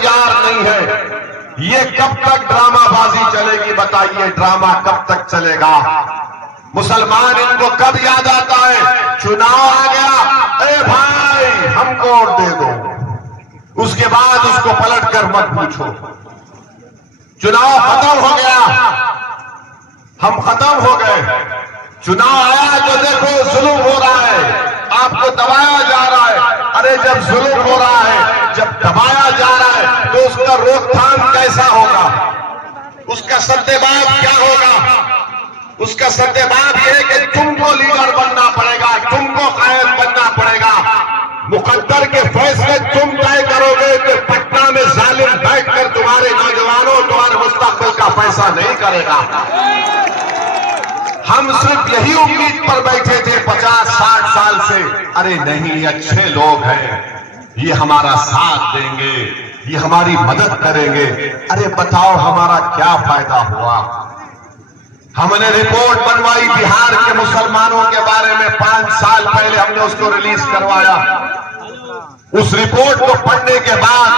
तैयार नहीं है। ये कब तक ड्रामाबाजी चलेगी बताइए, ड्रामा कब तक चलेगा? मुसलमान इनको कब याद आता है? चुनाव आ गया, ए भाई हमको वोट दे दो, उसके बाद उसको पलट कर मत पूछो। चुनाव खत्म हो गया, हम खत्म हो गए। चुनाव आया तो देखो जुल्म हो रहा है, आपको दबाया जा रहा है। अरे जब जुल्म हो रहा है, जब दबाया जा रहा है, तो उसका रोकथाम कैसा होगा? उसका सद्देबाज क्या होगा? उसका सद्देबाज ये है कि तुमको लीडर बनना पड़ेगा, तुमको कायद बनना पड़ेगा। मुकद्दर के फैसले तुम तय करोगे कि पटना में जालिम बैठकर तुम्हारे नौजवानों, तुम्हारे मुस्तकबिल का फैसला नहीं करेगा। हम सिर्फ यही उम्मीद पर बैठे थे 50-60 साल से, अरे नहीं अच्छे लोग हैं, ये हमारा साथ देंगे, ये हमारी मदद करेंगे। अरे बताओ हमारा क्या फायदा हुआ? हमने रिपोर्ट बनवाई बिहार के मुसलमानों के बारे में, 5 साल पहले हमने उसको रिलीज करवाया। उस रिपोर्ट को पढ़ने के बाद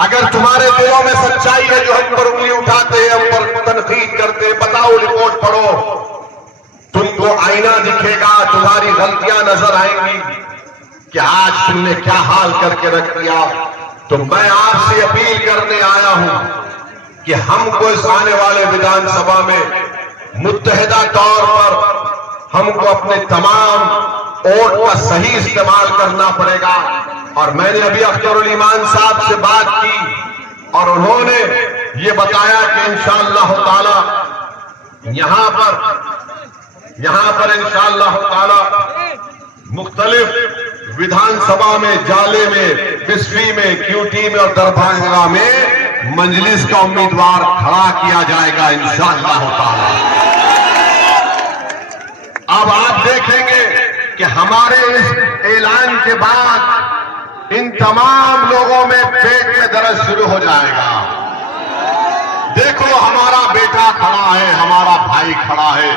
अगर तुम्हारे दिलों में सच्चाई है, जो हम पर उंगली उठाते हैं, हम पर तनकीद करते हैं, बताओ रिपोर्ट पढ़ो, तुमको आईना दिखेगा, तुम्हारी गलतियां नजर आएंगी कि आज तुमने क्या हाल करके रख दिया। तो मैं आपसे अपील करने आया हूं कि हमको इस आने वाले विधानसभा में मुत्तहिदा तौर पर हमको अपने तमाम वोट का सही इस्तेमाल करना पड़ेगा। और मैंने अभी अख्तरुल ईमान साहब से बात की और उन्होंने ये बताया कि इंशाअल्लाह ताला यहां पर इंशाअल्लाह ताला मुख्तलिफ विधानसभा में, जाले में, बिस्फी में, क्यूटी में और दरभंगा में मजलिस का उम्मीदवार खड़ा किया जाएगा इंशाअल्लाह ताला। अब आप देखेंगे कि हमारे इस ऐलान के बाद इन तमाम लोगों में पेट में दर्द शुरू हो जाएगा। देखो हमारा बेटा खड़ा है, हमारा भाई खड़ा है।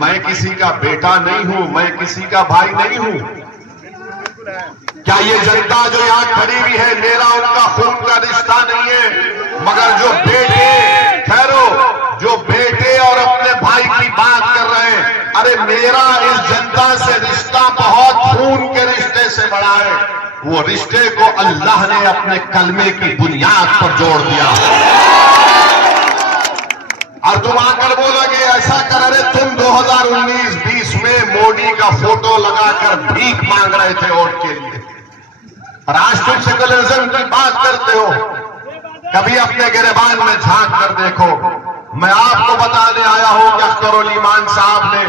मैं किसी का बेटा नहीं हूं, मैं किसी का भाई नहीं हूं। क्या ये जनता जो यहां खड़ी हुई है, मेरा उनका खून का रिश्ता नहीं है, मगर जो बेटे, ठहरो, जो बेटे और अपने भाई की बात कर रहे हैं, अरे मेरा इस जनता से रिश्ता बहुत खून के रिश्ते से बड़ा है। वो रिश्ते को अल्लाह ने अपने कलमे की बुनियाद पर जोड़ दिया। और तुम आकर बोलोगे ऐसा कर, अरे तुम 2019-20 में मोदी का फोटो लगाकर भीख मांग रहे थे वोट के लिए, और आज तुम सेकुलरिज्म की बात करते हो। कभी अपने गिरबान में झांक कर देखो। मैं आपको बताने आया हूं कि अख्तरुल ईमान साहब ने,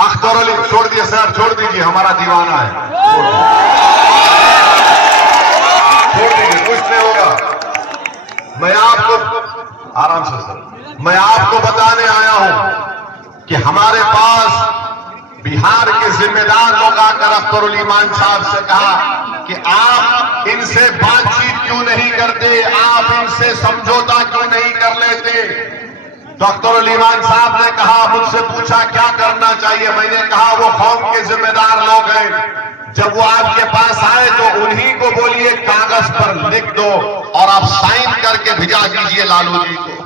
अख्तरुल छोड़ दिए सर, छोड़ दीजिए, हमारा दीवाना है, छोड़ दीजिए, कुछ नहीं होगा। मैं आपको आराम से सर, मैं आपको बताने आया हूं कि हमारे पास बिहार के जिम्मेदार लोग आकर अख्तरुल ईमान साहब से कहा कि आप इनसे बातचीत क्यों नहीं करते, आप इनसे समझौता क्यों नहीं कर लेते। तो अख्तरुल ईमान साहब ने कहा, मुझसे पूछा क्या करना चाहिए, मैंने कहा वो कौम के जिम्मेदार लोग हैं, जब वो आपके पास आए तो उन्हीं को बोलिए कागज पर लिख दो और आप साइन करके भिजा दीजिए लालू जी को।